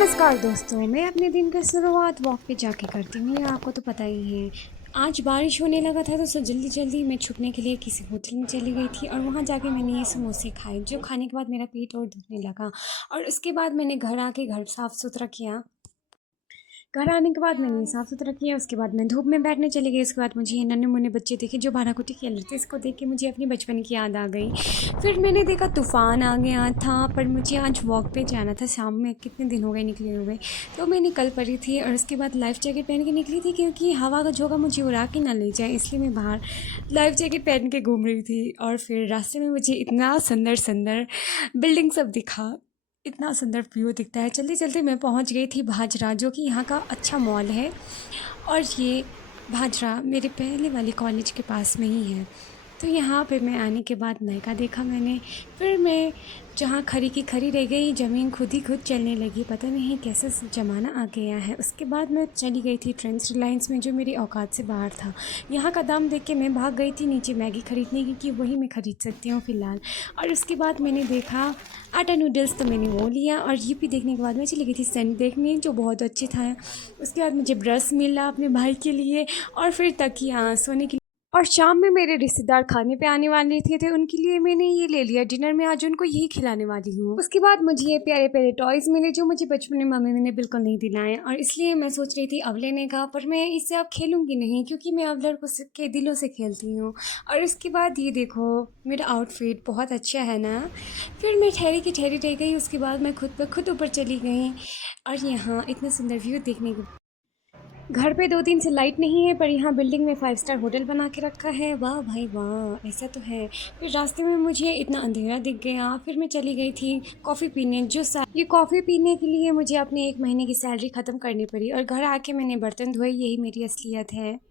नमस्कार दोस्तों, मैं अपने दिन की शुरुआत वॉक पे जाके करती हूँ। ये आपको तो पता ही है। आज बारिश होने लगा था तो जल्दी जल्दी मैं छुपने के लिए किसी होटल में चली गई थी और वहाँ जाके मैंने ये समोसे खाए, जो खाने के बाद मेरा पेट और दुखने लगा। और उसके बाद मैंने घर आके घर साफ़ सुथरा किया। घर आने के बाद मैंने साफ़ सुथरा किया, उसके बाद मैं धूप में बैठने चली गई। उसके बाद मुझे ये नन्हे-मुन्ने बच्चे दिखे जो भारा-कुटी खेल रहे थे। इसको देख के मुझे अपनी बचपन की याद आ गई। फिर मैंने देखा तूफ़ान आ गया था, पर मुझे आज वॉक पे जाना था शाम में, कितने दिन हो गए निकले हुए। तो मैं निकल पड़ी थी और उसके बाद लाइफ़ जैकेट पहन के निकली थी, क्योंकि हवा का झोंका मुझे उड़ा के ना ले जाए, इसलिए मैं बाहर लाइफ़ जैकेट पहन के घूम रही थी। और फिर रास्ते में मुझे इतना सुंदर-सुंदर बिल्डिंग सब दिखा, इतना सुंदर व्यू दिखता है। चलते-चलते मैं पहुंच गई थी भाजरा, जो कि यहाँ का अच्छा मॉल है। और ये भाजरा मेरे पहले वाले कॉलेज के पास में ही है। तो यहाँ पे मैं आने के बाद नायका देखा मैंने। फिर मैं जहाँ खड़ी की खड़ी रह गई, ज़मीन खुद ही खुद चलने लगी। पता नहीं कैसा ज़माना आ गया है। उसके बाद मैं चली गई थी ट्रेंड्स रिलायंस में, जो मेरी औकात से बाहर था। यहाँ का दाम देख के मैं भाग गई थी नीचे मैगी ख़रीदने, क्योंकि वही मैं ख़रीद सकती हूँ फ़िलहाल। और उसके बाद मैंने देखा आटा नूडल्स, तो मैंने वो लिया। और यूपी देखने के बाद मैं चली गई थी सेंट देखने, जो बहुत अच्छे था। उसके बाद मुझे ब्रश मिला अपने भाई के लिए, और फिर तकिया सोने के लिए। और शाम में मेरे रिश्तेदार खाने पे आने वाले थे उनके लिए मैंने ये ले लिया। डिनर में आज उनको यही खिलाने वाली हूँ। उसके बाद मुझे ये प्यारे प्यारे टॉयज़ मिले, जो मुझे बचपन में मम्मी मैंने बिल्कुल नहीं दिलाए, और इसलिए मैं सोच रही थी अब लेने का, पर मैं इससे अब खेलूंगी नहीं, क्योंकि मैं अब लड़कों के दिलों से खेलती हूँ। और उसके बाद ये देखो, मेरा आउटफिट बहुत अच्छा है ना। फिर मैं ठहरी की ठहरी रह गई। उसके बाद मैं खुद ब खुद ऊपर चली गई, और यहाँ इतना सुंदर व्यू देखने को। घर पे 2 दिन से लाइट नहीं है, पर यहाँ बिल्डिंग में 5 स्टार होटल बना के रखा है। वाह भाई वाह, ऐसा तो है। फिर रास्ते में मुझे इतना अंधेरा दिख गया। फिर मैं चली गई थी कॉफ़ी पीने, ये कॉफ़ी पीने के लिए मुझे अपने 1 महीने की सैलरी ख़त्म करनी पड़ी, और घर आके मैंने बर्तन धोए। यही मेरी असलियत है।